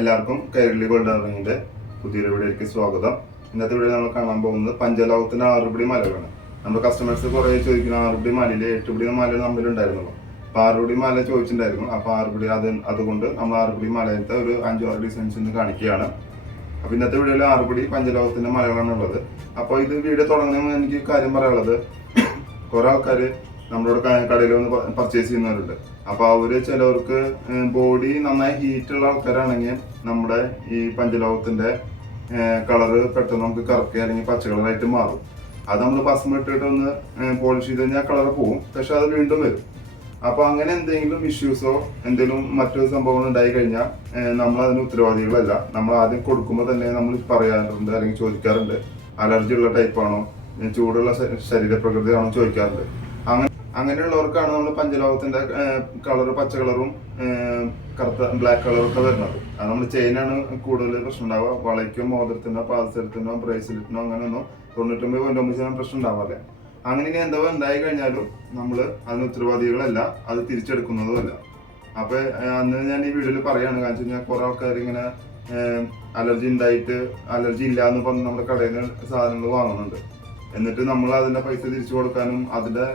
എല്ലാവർക്കും കൈരളി ഗോൾഡ് അറിഞ്ഞിന്റെ പുതിയൊരു വീഡിയോയിലേക്ക് സ്വാഗതം. ഇന്നത്തെ വീഡിയോ നമ്മൾ കാണാൻ പോകുന്നത് പഞ്ചലോകത്തിന്റെ 6 മലകളാണ്. നമ്മുടെ കസ്റ്റമേഴ്സ് കുറെ ചോദിക്കുന്ന 6 മലയില് 8 മല നമ്മളുണ്ടായിരുന്നുള്ളൂ. അപ്പൊ 6 മല ചോദിച്ചിട്ടുണ്ടായിരുന്നു. അപ്പൊ 6 അതുകൊണ്ട് നമ്മൾ 6 മലയിലത്തെ ഒരു 5-6 ഡിസൈൻസ് ഇന്ന് കാണിക്കുകയാണ്. അപ്പൊ ഇന്നത്തെ വീഡിയോയിൽ 6 പഞ്ചലോകത്തിന്റെ മലകളാണ് ഉള്ളത്. അപ്പൊ ഇത് വീഡിയോ തുടങ്ങുമ്പോൾ എനിക്ക് കാര്യം പറയാനുള്ളത്, കുറെ ആൾക്കാര് നമ്മളോട് കടയിൽ വന്ന് പർച്ചേസ് ചെയ്യുന്നവരുണ്ട്. അപ്പൊ അവര് ചിലവർക്ക് ബോഡി നന്നായി ഹീറ്റുള്ള ആൾക്കാരാണെങ്കിൽ നമ്മുടെ ഈ പഞ്ചലോകത്തിന്റെ കളറ് പെട്ടെന്ന് നമുക്ക് കറക്കി അല്ലെങ്കിൽ പച്ച കളറായിട്ട് മാറും. അത് നമ്മൾ ഭസ്മം ഇട്ടിട്ട് ഒന്ന് പോളിഷ് ചെയ്ത് കഴിഞ്ഞാൽ കളർ പോവും, പക്ഷെ അത് വീണ്ടും വരും. അപ്പൊ അങ്ങനെ എന്തെങ്കിലും ഇഷ്യൂസോ എന്തെങ്കിലും മറ്റു സംഭവങ്ങൾ ഉണ്ടായി കഴിഞ്ഞാൽ നമ്മൾ അതിന് ഉത്തരവാദികളല്ല. നമ്മൾ ആദ്യം കൊടുക്കുമ്പോൾ തന്നെ നമ്മൾ പറയാറുണ്ട് അല്ലെങ്കിൽ ചോദിക്കാറുണ്ട്, അലർജി ഉള്ള ടൈപ്പാണോ, ചൂടുള്ള ശരീരപ്രകൃതിയാണോ ചോദിക്കാറുണ്ട്. അങ്ങനെയുള്ളവർക്കാണ് നമ്മൾ പഞ്ചലോകത്തിന്റെ കളർ പച്ച കളറും കറുത്ത ബ്ലാക്ക് കളറും ഒക്കെ വരുന്നത്. അത് നമ്മൾ ചെയിനാണ് കൂടുതൽ പ്രശ്നം ഉണ്ടാവുക. വളയ്ക്കോ മോതിരത്തിനോ പാദസരത്തിനോ ബ്രേസ്ലെറ്റിനോ അങ്ങനെയൊന്നും 99.9% പ്രശ്നം ഉണ്ടാവാറില്ല. അങ്ങനെ ഇനി എന്തോ ഉണ്ടായി കഴിഞ്ഞാലും നമ്മൾ അതിന് ഉത്തരവാദികളല്ല, അത് തിരിച്ചെടുക്കുന്നതുമല്ല. അപ്പൊ അന്ന് ഞാൻ ഈ വീഡിയോയിൽ പറയാണ്, കാരണം വെച്ച് കഴിഞ്ഞാൽ കുറെ ആൾക്കാർ ഇങ്ങനെ അലർജി ഉണ്ടായിട്ട് അലർജി ഇല്ല എന്ന് പറഞ്ഞ് നമ്മുടെ കടയിൽ നിന്ന് സാധനങ്ങൾ വാങ്ങുന്നുണ്ട്. എന്നിട്ട് നമ്മൾ അതിന്റെ പൈസ തിരിച്ചു കൊടുക്കാനും അതിന്റെ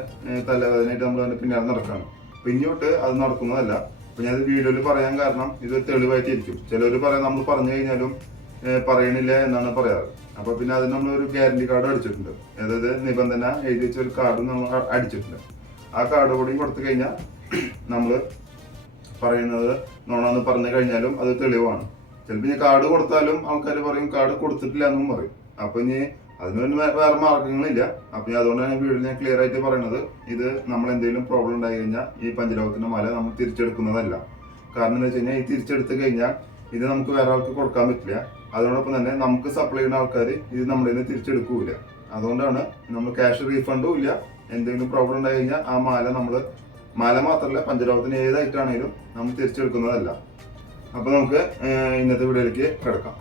തലവേദനയായിട്ട് നമ്മൾ അതിന്റെ പിന്നാലെ നടക്കാണ്. അപ്പൊ ഇങ്ങോട്ട് അത് നടക്കുന്നതല്ല. അപ്പൊ ഞാൻ വീഡിയോയിൽ പറയാൻ കാരണം ഇത് തെളിവായിട്ടിരിക്കും. ചിലർ പറയാം നമ്മൾ പറഞ്ഞു കഴിഞ്ഞാലും പറയണില്ല എന്നാണ് പറയാറ്. അപ്പൊ പിന്നെ അതിന് നമ്മൾ ഒരു ഗ്യാരണ്ടി കാർഡ് അടിച്ചിട്ടുണ്ട്. അതായത് നിബന്ധന എഴുതി വെച്ച ഒരു കാർഡും നമ്മൾ അടിച്ചിട്ടുണ്ട്. ആ കാർഡ് കൂടിയും കൊടുത്തു കഴിഞ്ഞാൽ നമ്മൾ പറയുന്നത് നോണെന്ന് പറഞ്ഞു കഴിഞ്ഞാലും അത് തെളിവാണ്. ചിലപ്പോൾ ഇനി കാർഡ് കൊടുത്താലും ആൾക്കാർ പറയും കാർഡ് കൊടുത്തിട്ടില്ല എന്നും പറയും. അപ്പൊ ഇനി അതിന് വേറെ മാർഗങ്ങളില്ല. അപ്പൊ അതുകൊണ്ടാണ് വീഡിയോ ഞാൻ ക്ലിയർ ആയിട്ട് പറയുന്നത്, ഇത് നമ്മൾ എന്തെങ്കിലും പ്രോബ്ലം ഉണ്ടായി കഴിഞ്ഞാൽ ഈ പഞ്ചലോകത്തിന്റെ മല നമ്മൾ തിരിച്ചെടുക്കുന്നതല്ല. കാരണം എന്താ വെച്ച് കഴിഞ്ഞാൽ ഈ തിരിച്ചെടുത്ത് കഴിഞ്ഞാൽ ഇത് നമുക്ക് വേറെ ആൾക്ക് കൊടുക്കാൻ പറ്റില്ല. അതോടൊപ്പം തന്നെ നമുക്ക് സപ്ലൈ ചെയ്യുന്ന ആൾക്കാർ ഇത് നമ്മുടെ നിന്ന് തിരിച്ചെടുക്കൂല. അതുകൊണ്ടാണ് നമ്മൾ ക്യാഷ് റീഫണ്ടും ഇല്ല. എന്തെങ്കിലും പ്രോബ്ലം ഉണ്ടായി കഴിഞ്ഞാൽ ആ മാല മാത്രമല്ല പഞ്ചലോകത്തിന് ഏതായിട്ടാണെങ്കിലും നമ്മൾ തിരിച്ചെടുക്കുന്നതല്ല. അപ്പൊ നമുക്ക് ഇന്നത്തെ വീഡിയോയിലേക്ക് കിടക്കാം.